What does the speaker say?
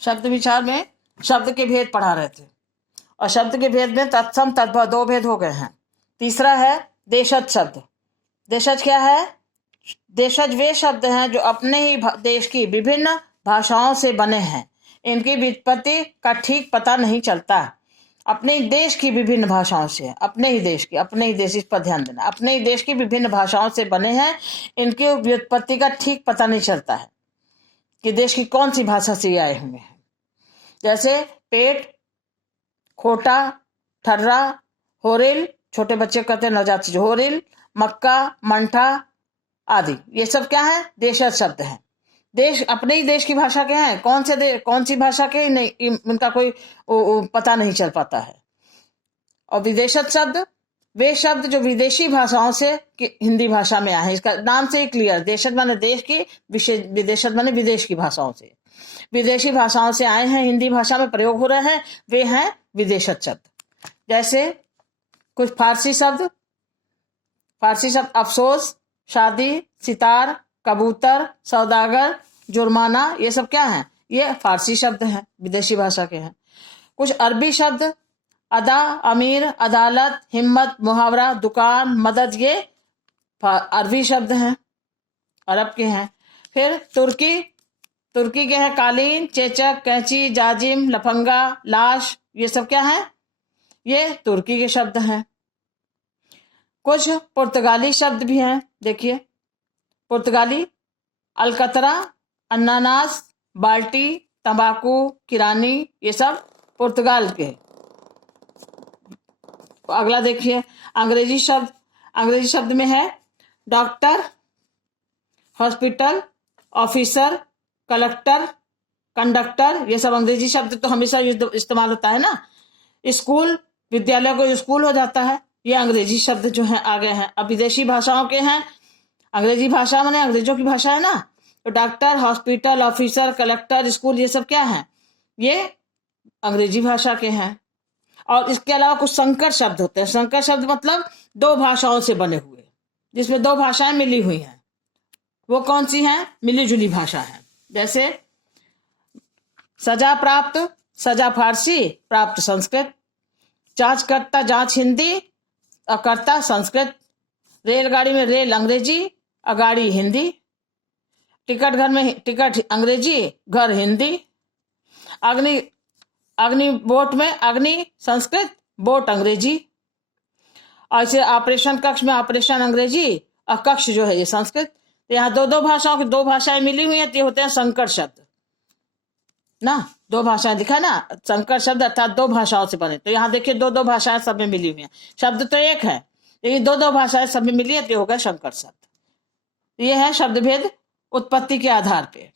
शब्द विचार में शब्द के भेद पढ़ा रहे थे, और शब्द के भेद में तत्सम तद्भव 2 भेद हो गए हैं। तीसरा है देशज शब्द। देशज क्या है? देशज वे शब्द हैं जो अपने ही देश की विभिन्न भाषाओं से बने हैं। इनकी व्युत्पत्ति का ठीक पता नहीं चलता। अपने देश की विभिन्न भाषाओं से, अपने ही देश इस पर ध्यान देना, अपने ही देश की विभिन्न भाषाओं से बने हैं। इनकी व्युत्पत्ति का ठीक पता नहीं चलता है कि देश की कौन सी भाषा से ये आए हुए हैं। जैसे पेट, खोटा, ठर्रा, होरिल, छोटे बच्चे कहते हैं नवजात शिशु, होरिल, मक्का, मंठा आदि, ये सब क्या है? देशज शब्द हैं। देश अपने ही देश की भाषा के हैं। कौन सी भाषा के नहीं, इनका कोई पता नहीं चल पाता है। और विदेशज शब्द वे शब्द जो विदेशी भाषाओं से हिंदी भाषा में आए हैं। इसका नाम से ही क्लियर, देशज माने देश की, विदेशज माने विदेश की भाषाओं से, विदेशी भाषाओं से आए हैं, हिंदी भाषा में प्रयोग हो रहे हैं, वे हैं विदेशज शब्द। जैसे कुछ फारसी शब्द अफसोस, शादी, सितार, कबूतर, सौदागर, जुर्माना, ये सब क्या हैं? ये फारसी शब्द हैं, विदेशी भाषा के हैं। कुछ अरबी शब्द अदा, अमीर, अदालत, हिम्मत, मुहावरा, दुकान, मदद, ये अरबी शब्द हैं, अरब के हैं। फिर तुर्की के हैं कालीन, चेचक, कैंची, जाजिम, लफंगा, लाश, ये सब क्या है? ये तुर्की के शब्द हैं। कुछ पुर्तगाली शब्द भी हैं। देखिए, पुर्तगाली अलकतरा, अनानास, बाल्टी, तंबाकू, किरानी, ये सब पुर्तगाल के। अगला देखिए, अंग्रेजी शब्द में है doctor, hospital, officer, collector, conductor, ये सब अंग्रेजी शब्द तो हमेशा इस्तेमाल होता है ना। स्कूल, विद्यालय को स्कूल हो जाता है, ये अंग्रेजी शब्द जो हैं आ गए हैं। अब विदेशी भाषाओं के हैं। अंग्रेजी भाषा माने अंग्रेजों की भाषा है ना, तो doctor, hospital, officer, collector, school, ये सब क्या है? ये अंग्रेजी भाषा के हैं। और इसके अलावा कुछ संकर शब्द होते हैं। संकर शब्द मतलब 2 भाषाओं से बने हुए, जिसमें 2 भाषाएं मिली हुई हैं। वो कौन सी हैं? मिली जुली भाषा है। जैसे सजा प्राप्त, सजा फारसी, प्राप्त संस्कृत, जांचकर्ता, जांच हिंदी, अकर्ता संस्कृत, रेलगाड़ी में रेल अंग्रेजी, अगाड़ी हिंदी, टिकट घर में टिकट अंग्रेजी, घर हिंदी, अग्नि बोट में अग्नि संस्कृत, बोट अंग्रेजी। ऐसे ऑपरेशन कक्ष में ऑपरेशन अंग्रेजी, और कक्ष जो है ये संस्कृत। यहाँ 2 भाषाओं की 2 भाषाएं मिली हुई हैं, तो होते हैं संकर शब्द ना। 2 भाषाएं दिखा ना, संकर शब्द अर्थात 2 भाषाओं से बने। तो यहाँ देखिए 2 भाषाएं सब में मिली हुई हैं। शब्द तो एक है, लेकिन 2 भाषाएं सब में मिली है, तो हो गए संकर शब्द। ये है शब्द भेद उत्पत्ति के आधार पे।